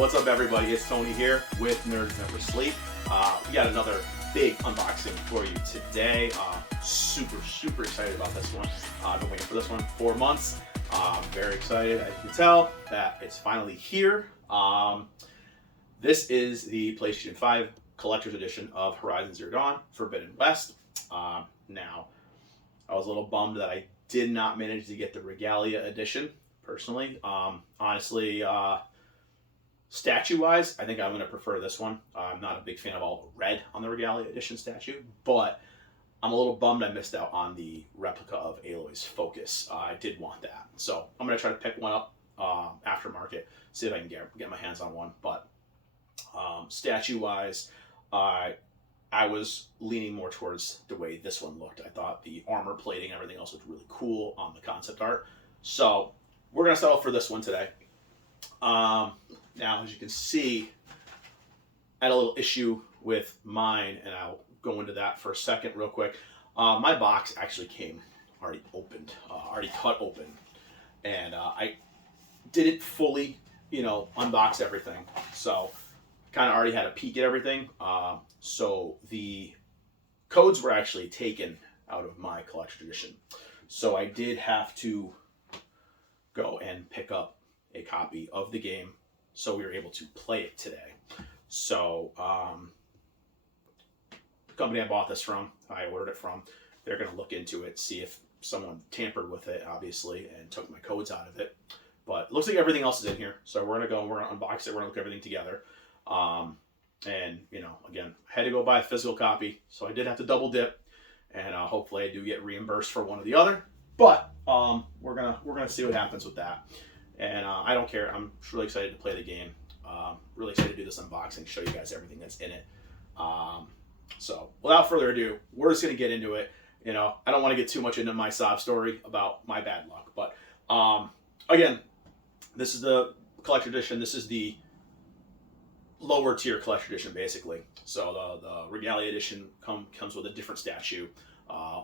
What's up, everybody? It's Tony here with Nerds Never Sleep. We got another big unboxing for you today. Super excited about this one. I've been waiting for this one 4 months. Very excited. As you can tell that it's finally here. This is the PlayStation 5 Collector's Edition of Horizon Zero Dawn Forbidden West. Now, I was a little bummed that I did not manage to get the Regalia Edition, personally. Honestly, statue-wise, I think I'm going to prefer this one. I'm not a big fan of all the red on the Regalia Edition statue, but I'm a little bummed I missed out on the replica of Aloy's Focus. I did want that. So I'm going to try to pick one up aftermarket, see if I can get my hands on one. But statue-wise, I was leaning more towards the way this one looked. I thought the armor plating and everything else looked really cool on the concept art. So we're going to settle for this one today. Now, as you can see, I had a little issue with mine, and I'll go into that for a second real quick. My box actually came already opened, already cut open, and I didn't fully, unbox everything. So kind of already had a peek at everything. So the codes were actually taken out of my collection edition. So I did have to go and pick up a copy of the game so we were able to play it today. So the company I bought this from, I ordered it from, they're going to look into it, see if someone tampered with it, obviously, and took my codes out of it. But it looks like everything else is in here. So we're going to go and we're going to unbox it. We're going to look at everything together. And, again, I had to go buy a physical copy, so I did have to double dip. And hopefully I do get reimbursed for one or the other. But we're gonna see what happens with that. And I don't care. I'm really excited to play the game. Really excited to do this unboxing, show you guys everything that's in it. So without further ado, we're just going to get into it. I don't want to get too much into my sob story about my bad luck. But again, this is the collector edition. This is the lower tier collector edition, basically. So the Regalia Edition comes with a different statue,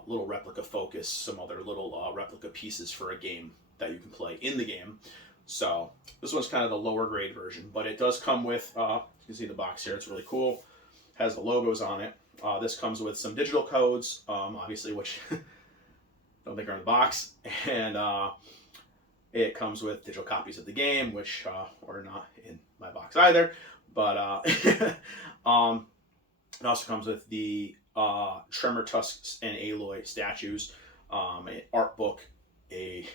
little replica Focus, some other little replica pieces for a game that you can play in the game. So this one's kind of the lower grade version, but it does come with, you can see the box here, it's really cool. Has the logos on it. This comes with some digital codes, obviously, which don't think are in the box. And it comes with digital copies of the game, which are not in my box either. But it also comes with the Tremor Tusk and Aloy statues, an art book, a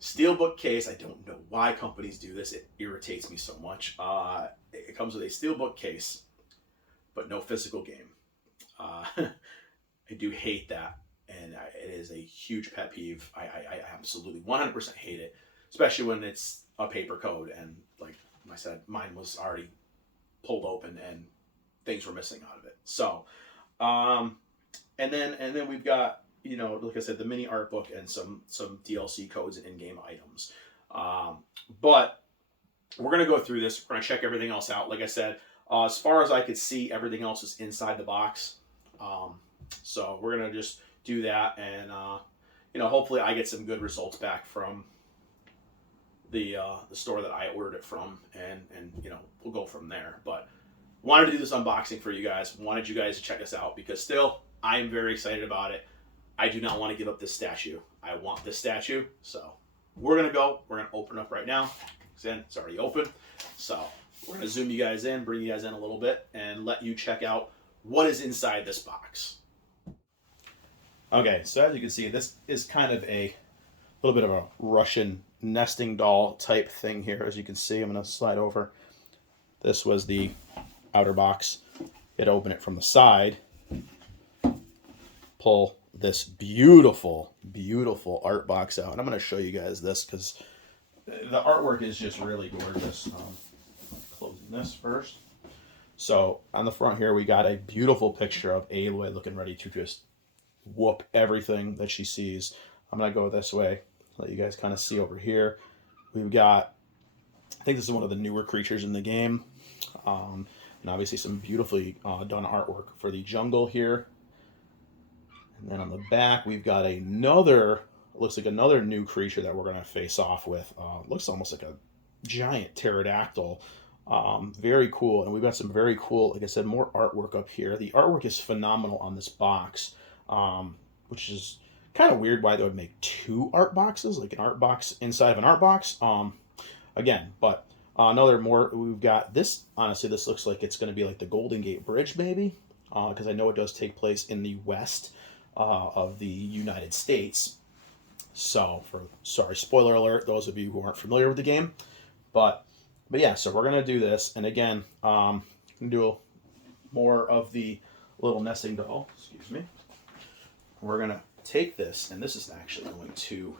steelbook case. I don't know why companies do this. It irritates me so much. It comes with a steelbook case, but no physical game. I do hate that, and it is a huge pet peeve. I absolutely 100% hate it, especially when it's a paper code. And like I said, mine was already pulled open and things were missing out of it. So, and then we've got, like I said, the mini art book and some DLC codes and in-game items. But we're going to go through this. We're going to check everything else out. Like I said, as far as I could see, everything else is inside the box. So we're going to just do that. And, hopefully I get some good results back from the store that I ordered it from. And we'll go from there. But wanted to do this unboxing for you guys. Wanted you guys to check us out because still, I am very excited about it. I do not want to give up this statue. I want this statue. So we're going to go. We're going to open up right now. It's already open. So we're going to zoom you guys in, bring you guys in a little bit, and let you check out what is inside this box. Okay, so as you can see, this is kind of a little bit of a Russian nesting doll type thing here. As you can see, I'm going to slide over. This was the outer box. You had to open it from the side. Pull this beautiful art box out. And I'm going to show you guys this because the artwork is just really gorgeous. Closing this first. So on the front here, we got a beautiful picture of Aloy looking ready to just whoop everything that she sees. I'm going to go this way, let you guys kind of see over here. We've got, I think this is one of the newer creatures in the game. And obviously some beautifully done artwork for the jungle here. And then on the back, we've got another, looks like another new creature that we're going to face off with. Looks almost like a giant pterodactyl. Very cool. And we've got some very cool, like I said, more artwork up here. The artwork is phenomenal on this box, which is kind of weird why they would make two art boxes, like an art box inside of an art box. Again, but another more, we've got this. Honestly, this looks like it's going to be like the Golden Gate Bridge, maybe, because I know it does take place in the west of the United States. So, sorry, spoiler alert, those of you who aren't familiar with the game, but yeah, so we're gonna do this, and again, do more of the little nesting doll. Excuse me. We're gonna take this, and this is actually going to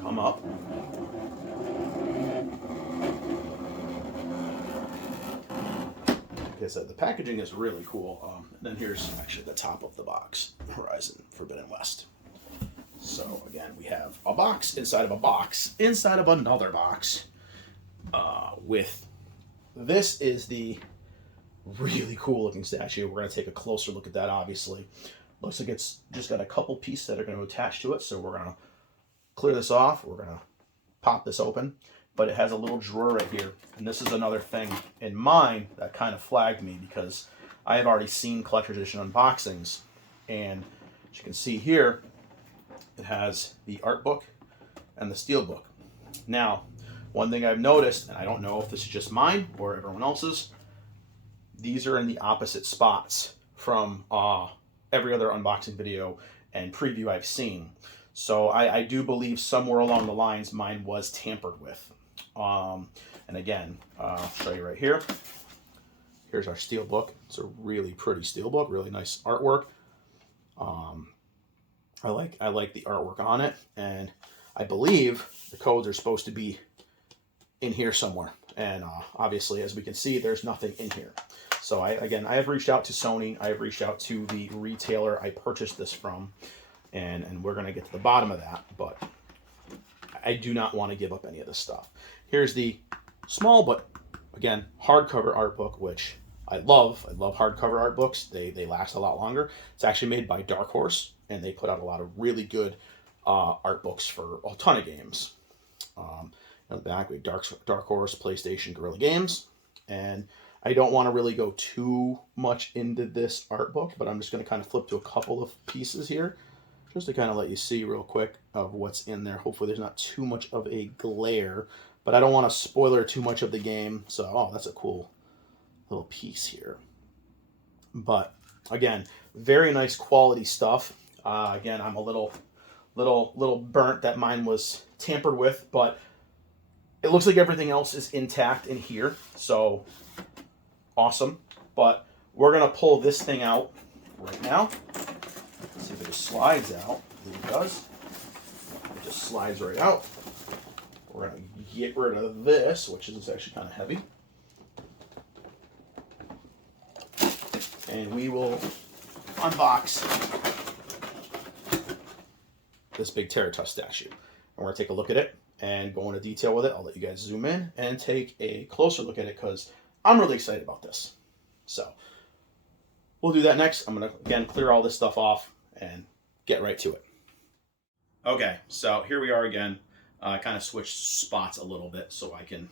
come up. Like I said, the packaging is really cool. And then here's actually the top of the box: Horizon Forbidden West. So again, we have a box inside of a box inside of another box. With this is the really cool looking statue. We're going to take a closer look at that. Obviously, looks like it's just got a couple pieces that are going to attach to it. So we're going to clear this off. We're going to pop this open, but it has a little drawer right here. And this is another thing in mine that kind of flagged me, because I have already seen collector's edition unboxings, and as you can see here, it has the art book and the steel book. Now, one thing I've noticed, and I don't know if this is just mine or everyone else's, these are in the opposite spots from every other unboxing video and preview I've seen. So I do believe somewhere along the lines mine was tampered with. And again, I'll show you right here. Here's our steel book. It's a really pretty steel book, really nice artwork. I like the artwork on it, and I believe the codes are supposed to be in here somewhere. And obviously, as we can see, there's nothing in here. So I have reached out to Sony. I have reached out to the retailer I purchased this from, and we're going to get to the bottom of that. But I do not want to give up any of this stuff. Here's the small but, again, hardcover art book, which I love. I love hardcover art books. They last a lot longer. It's actually made by Dark Horse, and they put out a lot of really good art books for a ton of games. In the back, we have Dark Horse, PlayStation, Guerrilla Games, and I don't want to really go too much into this art book, but I'm just going to kind of flip to a couple of pieces here, just to kind of let you see real quick of what's in there. Hopefully there's not too much of a glare, but I don't want to spoiler too much of the game. So, oh, that's a cool little piece here. But again, very nice quality stuff. Again, I'm a little burnt that mine was tampered with, but it looks like everything else is intact in here. So awesome. But we're gonna pull this thing out right now. Let's see if it just slides out. I believe it does. It just slides right out. We're gonna get rid of this, which is actually kind of heavy. And we will unbox this big Tremor Tusk statue. And we're going to take a look at it and go into detail with it. I'll let you guys zoom in and take a closer look at it, because I'm really excited about this. So we'll do that next. I'm going to, again, clear all this stuff off and get right to it. Okay, so here we are again. I kind of switched spots a little bit so I can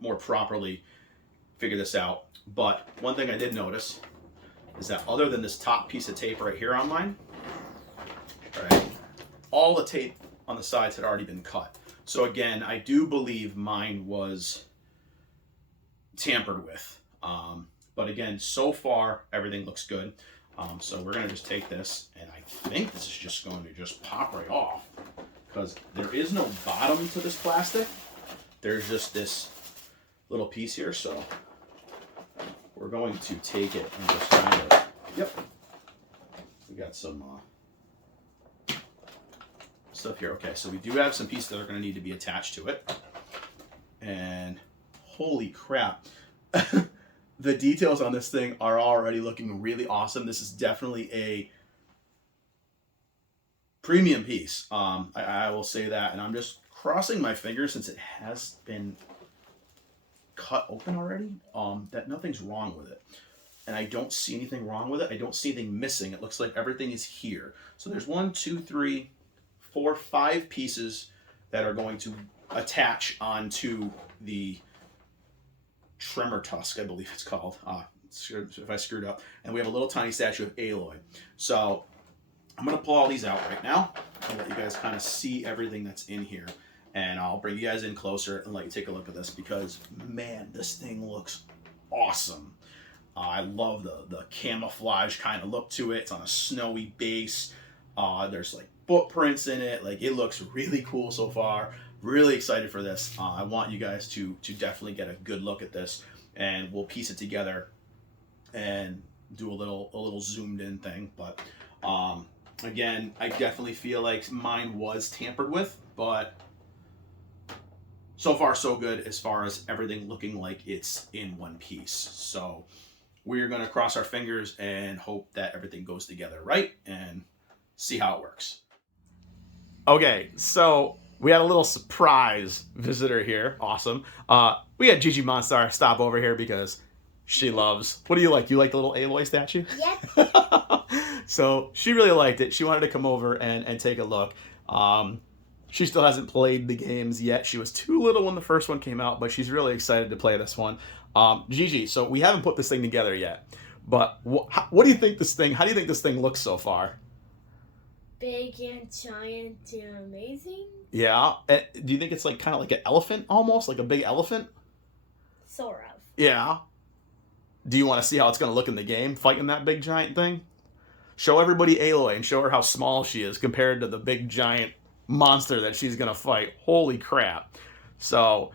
more properly figure this out. But one thing I did notice is that other than this top piece of tape right here on mine, right, all the tape on the sides had already been cut. So again, I do believe mine was tampered with. But again, so far, everything looks good. So we're going to just take this, and I think this is just going to just pop right off, because there is no bottom to this plastic. There's just this little piece here. So we're going to take it and just kind of, yep, we got some stuff here. Okay, so we do have some pieces that are going to need to be attached to it. And holy crap, the details on this thing are already looking really awesome. This is definitely a premium piece. I will say that, and I'm just crossing my fingers, since it has been cut open already, that nothing's wrong with it. And I don't see anything wrong with it. I don't see anything missing. It looks like everything is here. So there's 1, 2, 3, 4, 5 pieces that are going to attach onto the Tremor Tusk, I believe it's called. If I screwed up. And we have a little tiny statue of Aloy. So I'm going to pull all these out right now and let you guys kind of see everything that's in here. And I'll bring you guys in closer and let you take a look at this because, man, this thing looks awesome. I love the camouflage kind of look to it. It's on a snowy base. There's like footprints in it. Like, it looks really cool so far. Really excited for this. I want you guys to definitely get a good look at this, and we'll piece it together and do a little zoomed in thing. But again, I definitely feel like mine was tampered with, but so far so good as far as everything looking like it's in one piece. So we're going to cross our fingers and hope that everything goes together right and see how it works. Okay, so we had a little surprise visitor here. Awesome. We had Gigi Monstar stop over here because she loves... What do you like? You like the little Aloy statue? Yep. So she really liked it. She wanted to come over and take a look. She still hasn't played the games yet. She was too little when the first one came out, but she's really excited to play this one. Gigi, so we haven't put this thing together yet, but what do you think this thing... How do you think this thing looks so far? Big and giant and amazing. Yeah. Do you think it's like kind of like an elephant almost? Like a big elephant? Sort of. Yeah. Do you want to see how it's going to look in the game, fighting that big giant thing? Show everybody Aloy and show her how small she is compared to the big giant monster that she's going to fight. Holy crap. So,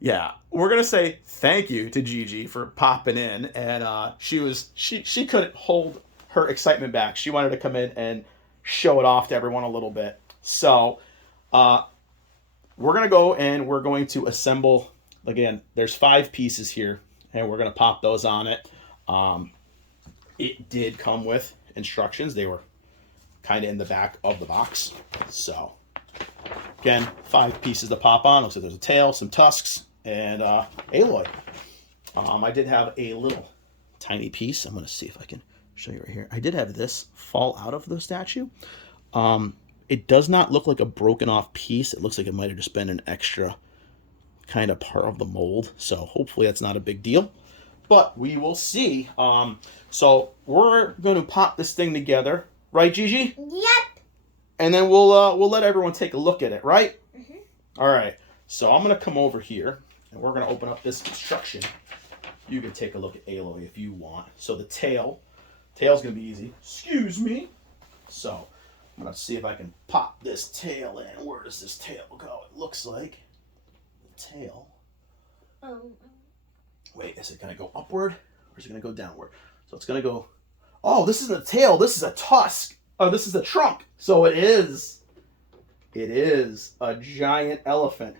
yeah. We're going to say thank you to Gigi for popping in. And she couldn't hold her excitement back. She wanted to come in and show it off to everyone a little bit. So, we're going to go and we're going to assemble, again, there's 5 pieces here, and we're going to pop those on it. It did come with instructions. They were kind of in the back of the box. So, again, 5 pieces to pop on. Looks like there's a tail, some tusks, and Aloy. I did have a little tiny piece. I'm going to see if I can show you right here. I did have this fall out of the statue. It does not look like a broken off piece. It looks like it might have just been an extra kind of part of the mold. So hopefully that's not a big deal, but we will see. So we're going to pop this thing together, right, Gigi? Yep. And then we'll let everyone take a look at it, right? Mm-hmm. All right. So I'm going to come over here and we're going to open up this instruction. You can take a look at Aloy if you want. So the tail's going to be easy. Excuse me. So I'm going to see if I can pop this tail in. Where does this tail go? It looks like the tail. Wait, is it going to go upward or is it going to go downward? So it's going to go... Oh, this isn't a tail. This is a tusk. Oh, this is the trunk. So it is a giant elephant.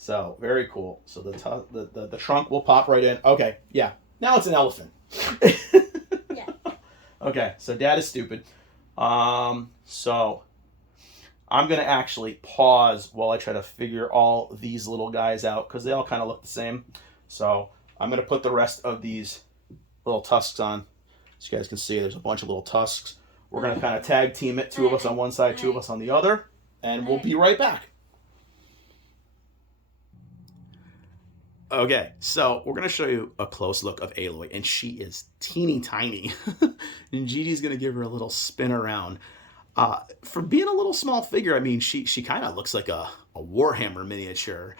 So very cool. So the trunk will pop right in. Okay, yeah. Now it's an elephant. Yeah. Okay, so Dad is stupid. So I'm gonna actually pause while I try to figure all these little guys out because they all kind of look the same. So I'm gonna put the rest of these little tusks on. So you guys can see there's a bunch of little tusks. We're gonna kind of tag team it. 2 of us on one side, 2 of us on the other, and we'll be right back. Okay, so we're going to show you a close look of Aloy, and she is teeny tiny. And Gigi's going to give her a little spin around. For being a little small figure, I mean, she kind of looks like a Warhammer miniature.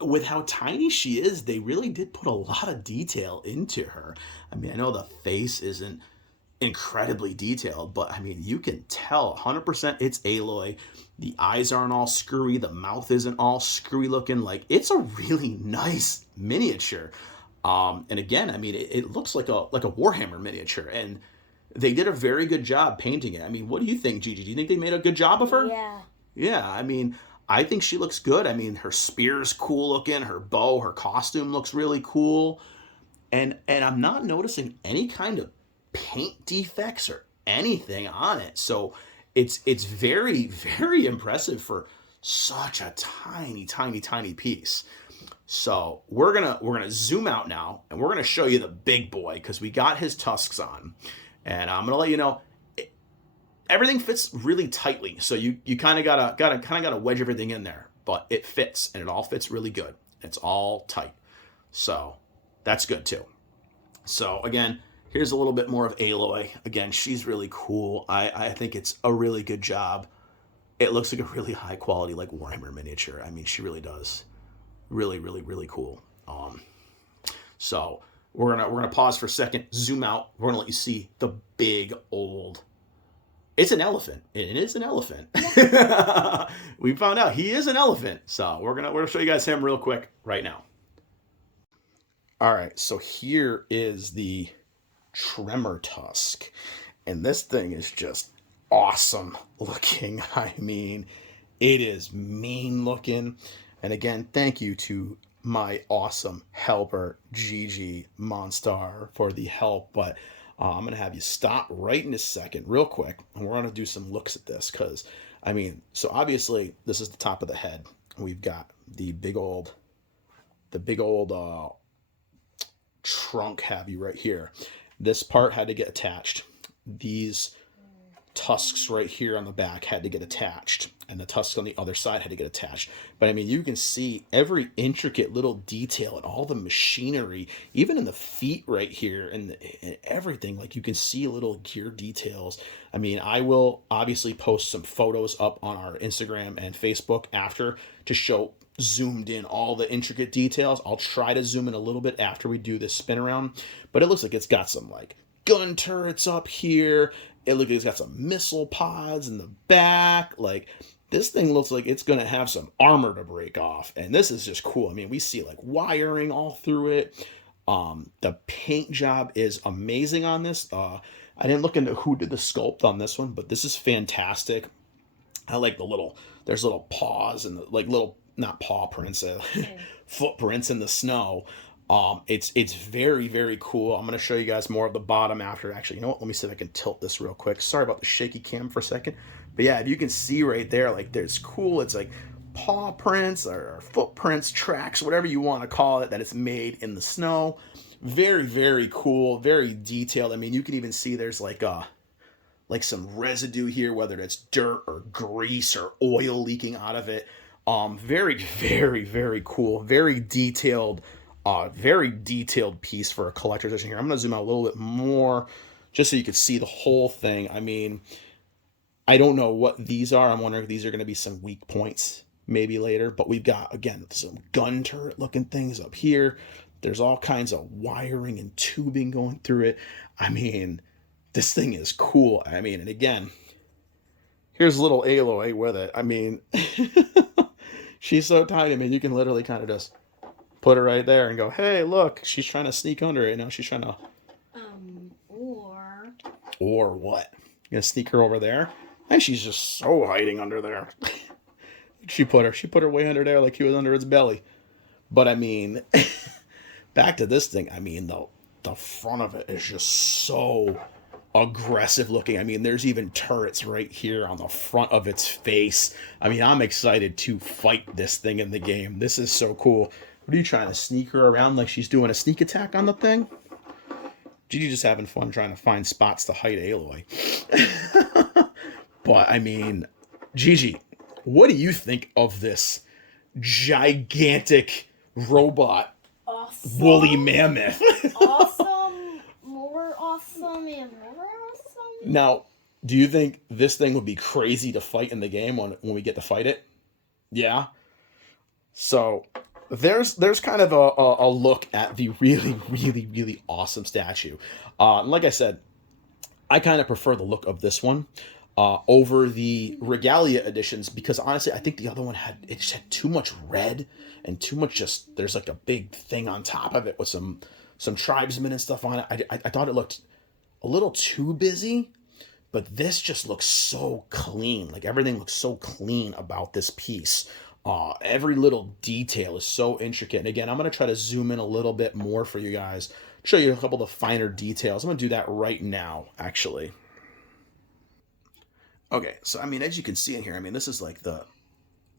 With how tiny she is, they really did put a lot of detail into her. I mean, I know the face isn't incredibly detailed, but I mean, you can tell 100% it's Aloy. The eyes aren't all screwy. The mouth isn't all screwy looking. Like, it's a really nice miniature. And again, I mean, it looks like a Warhammer miniature, and they did a very good job painting it. I mean, what do you think, Gigi? Do you think they made a good job of her? Yeah. Yeah, I mean, I think she looks good. I mean, her spear's cool looking. Her bow, her costume looks really cool. And I'm not noticing any kind of paint defects or anything on it. So it's very, very impressive for such a tiny piece. So we're gonna zoom out now, and we're gonna show you the big boy because we got his tusks on, and I'm gonna let you know everything fits really tightly. So you kind of gotta wedge everything in there, but it fits, and it all fits really good. It's all tight. So that's good too. So again, here's a little bit more of Aloy. Again, she's really cool. I think it's a really good job. It looks like a really high quality like Warhammer miniature. I mean, she really does. Really, really, really cool. So we're gonna pause for a second, zoom out. We're gonna let you see the big old. It's an elephant. It is an elephant. We found out he is an elephant. So we're gonna show you guys him real quick right now. All right, so here is the Tremor Tusk, and this thing is just awesome looking. I mean, it is mean looking. And again, thank you to my awesome helper, Gigi Monstar, for the help. But I'm going to have you stop right in a second, real quick, and we're going to do some looks at this. Because, I mean, so obviously, this is the top of the head. We've got the big old trunk have you right here. This part had to get attached. These tusks right here on the back had to get attached, and the tusks on the other side had to get attached. But I mean, you can see every intricate little detail and all the machinery, even in the feet right here, and everything. Like, you can see little gear details. I mean, I will obviously post some photos up on our Instagram and Facebook after to show zoomed in all the intricate details. I'll try to zoom in a little bit after we do this spin around, but it looks like it's got some like gun turrets up here. It looks like it's got some missile pods in the back. Like, this thing looks like it's going to have some armor to break off. And this is just cool. I mean, we see like wiring all through it. The paint job is amazing on this. I didn't look into who did the sculpt on this one, but this is fantastic. I like there's little paws and like little, not paw prints, footprints in the snow. It's very, very cool. I'm going to show you guys more of the bottom after. Actually, you know what? Let me see if I can tilt this real quick. Sorry about the shaky cam for a second. But yeah, if you can see right there, like, there's cool. It's like paw prints or footprints, tracks, whatever you want to call it, that it's made in the snow. Very, very cool. Very detailed. I mean, you can even see there's like some residue here, whether it's dirt or grease or oil leaking out of it. Very, very, very cool. Very detailed piece for a collector's edition here. I'm going to zoom out a little bit more just so you can see the whole thing. I mean, I don't know what these are. I'm wondering if these are going to be some weak points maybe later. But we've got, again, some gun turret looking things up here. There's all kinds of wiring and tubing going through it. I mean, this thing is cool. I mean, and again, here's little Aloy with it. I mean, she's so tiny. I mean, you can literally kind of just put her right there and go, hey, look, she's trying to sneak under it. Now she's trying to... Or what? You gonna sneak her over there? And she's just so hiding under there. She put her way under there like he was under its belly. But I mean, back to this thing. I mean, the front of it is just so aggressive looking. I mean, there's even turrets right here on the front of its face. I mean, I'm excited to fight this thing in the game. This is so cool. What are you trying to sneak her around like she's doing a sneak attack on the thing? Gigi just having fun trying to find spots to hide Aloy. But, I mean, Gigi, what do you think of this gigantic robot woolly mammoth? Awesome, more awesome, and more awesome. Now, do you think this thing would be crazy to fight in the game when we get to fight it? Yeah? So... There's kind of a look at the really, really, really awesome statue. Like I said, I kind of prefer the look of this one over the Regalia editions because honestly, I think the other one had too much red and too much there's like a big thing on top of it with some tribesmen and stuff on it. I thought it looked a little too busy, but this just looks so clean. Like everything looks so clean about this piece. Every little detail is so intricate. And again, I'm going to try to zoom in a little bit more for you guys, show you a couple of the finer details. I'm going to do that right now, actually. Okay, so I mean, as you can see in here, I mean, this is like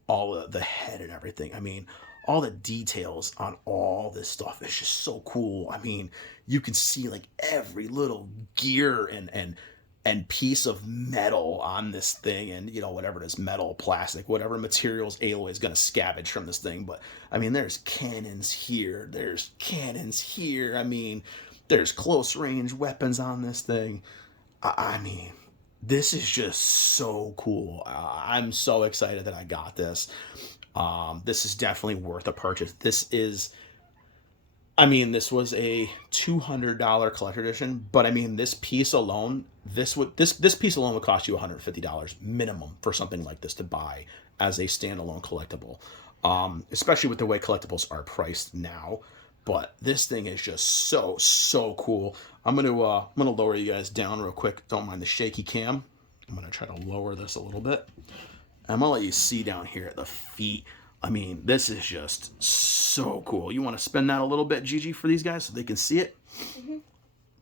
all the head and everything. I mean, all the details on all this stuff is just so cool. I mean, you can see like every little gear and and piece of metal on this thing, and you know, whatever it is, metal, plastic, whatever materials Aloy is going to scavenge from this thing. But I mean, there's cannons here, there's cannons here. I mean, there's close range weapons on this thing. I mean, this is just so cool. I'm so excited that I got this. This is definitely worth a purchase. This was a $200 collector edition, but I mean, this piece alone, this piece alone would cost you $150 minimum for something like this to buy as a standalone collectible. Especially with the way collectibles are priced now. But this thing is just so cool. I'm gonna lower you guys down real quick. Don't mind the shaky cam. I'm gonna try to lower this a little bit. I'm gonna let you see down here at the feet. I mean, this is just so cool. You want to spin that a little bit, Gigi, for these guys so they can see it? Mm-hmm.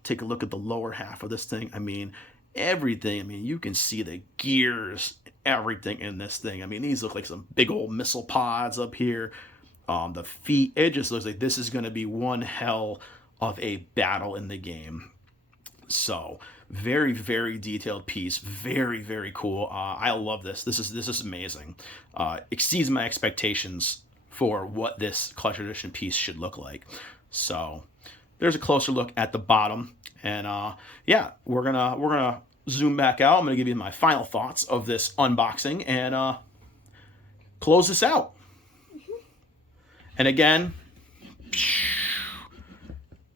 Take a look at the lower half of this thing. I mean, everything. I mean, you can see the gears, everything in this thing. I mean, these look like some big old missile pods up here. The feet, it just looks like this is going to be one hell of a battle in the game. So, very, very detailed piece. Very, very cool. I love this. This is amazing. Exceeds my expectations for what this collector edition piece should look like. So, there's a closer look at the bottom. And yeah, we're gonna zoom back out. I'm gonna give you my final thoughts of this unboxing and close this out. And again,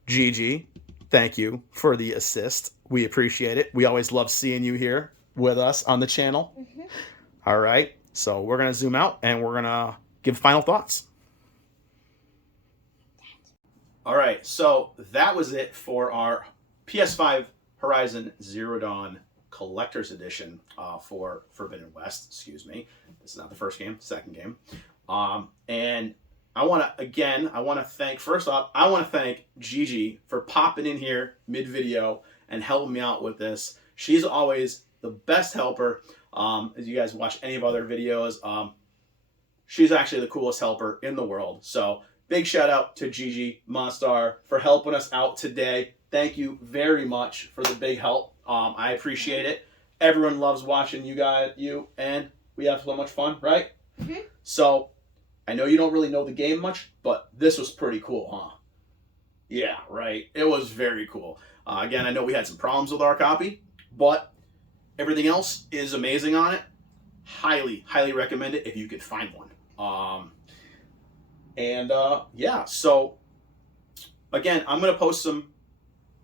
Gigi, thank you for the assist. We appreciate it. We always love seeing you here with us on the channel. Mm-hmm. All right. So we're going to zoom out and we're going to give final thoughts. All right. So that was it for our PS5 Horizon Zero Dawn Collector's Edition for Forbidden West. Excuse me. This is not the first game, second game. And I want to thank Gigi for popping in here mid-video and helping me out with this. She's always the best helper. As you guys watch any of other videos, she's actually the coolest helper in the world. So big shout out to Gigi Monstar for helping us out today. Thank you very much for the big help. I appreciate it. Everyone loves watching you, and we have so much fun, right? Mm-hmm. So I know you don't really know the game much, but this was pretty cool, huh? Yeah, right. It was very cool. Again, I know we had some problems with our copy, but everything else is amazing on it. Highly, highly recommend it if you could find one. Yeah, so again, I'm going to post some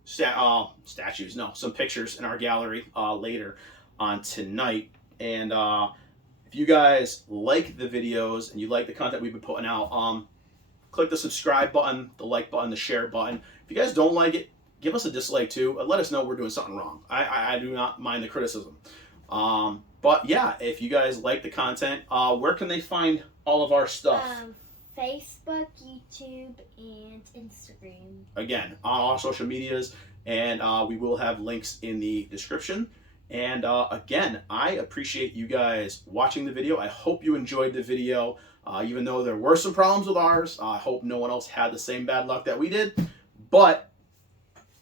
some pictures in our gallery later on tonight. And if you guys like the videos and you like the content we've been putting out, click the subscribe button, the like button, the share button. If you guys don't like it, give us a dislike too. Let us know we're doing something wrong. I do not mind the criticism. But yeah, if you guys like the content, where can they find all of our stuff? Facebook, YouTube, and Instagram. Again, on all social medias, and we will have links in the description. And again, I appreciate you guys watching the video. I hope you enjoyed the video, even though there were some problems with ours. I hope no one else had the same bad luck that we did. But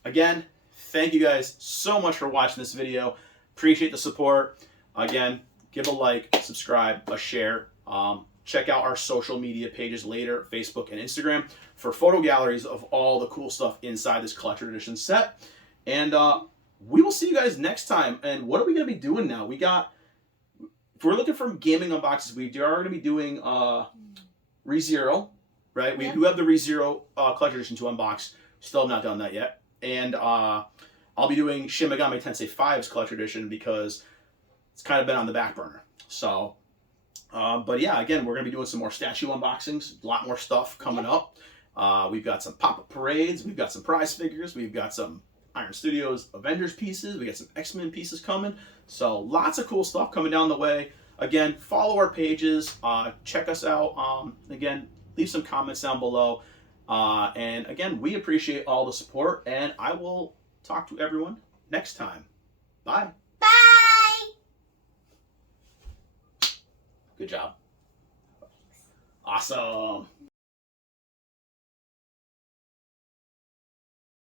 again, thank you guys so much for watching this video. Appreciate the support. Again, give a like, subscribe, a share. Check out our social media pages later, Facebook and Instagram, for photo galleries of all the cool stuff inside this collector edition set. And we will see you guys next time. And what are we going to be doing now? If we're looking for gaming unboxes, we are going to be doing ReZero, right? We do have the ReZero collector edition to unbox. Still have not done that yet. And I'll be doing Shin Megami Tensei 5's collector edition because it's kind of been on the back burner. So, but yeah, again, we're going to be doing some more statue unboxings. A lot more stuff coming up. We've got some pop-up parades. We've got some prize figures. We've got some Iron Studios Avengers pieces. We got some X-Men pieces coming. So lots of cool stuff coming down the way. Again, follow our pages. Check us out. Again, leave some comments down below. And again, we appreciate all the support. And I will talk to everyone next time. Bye. Bye. Good job. Awesome.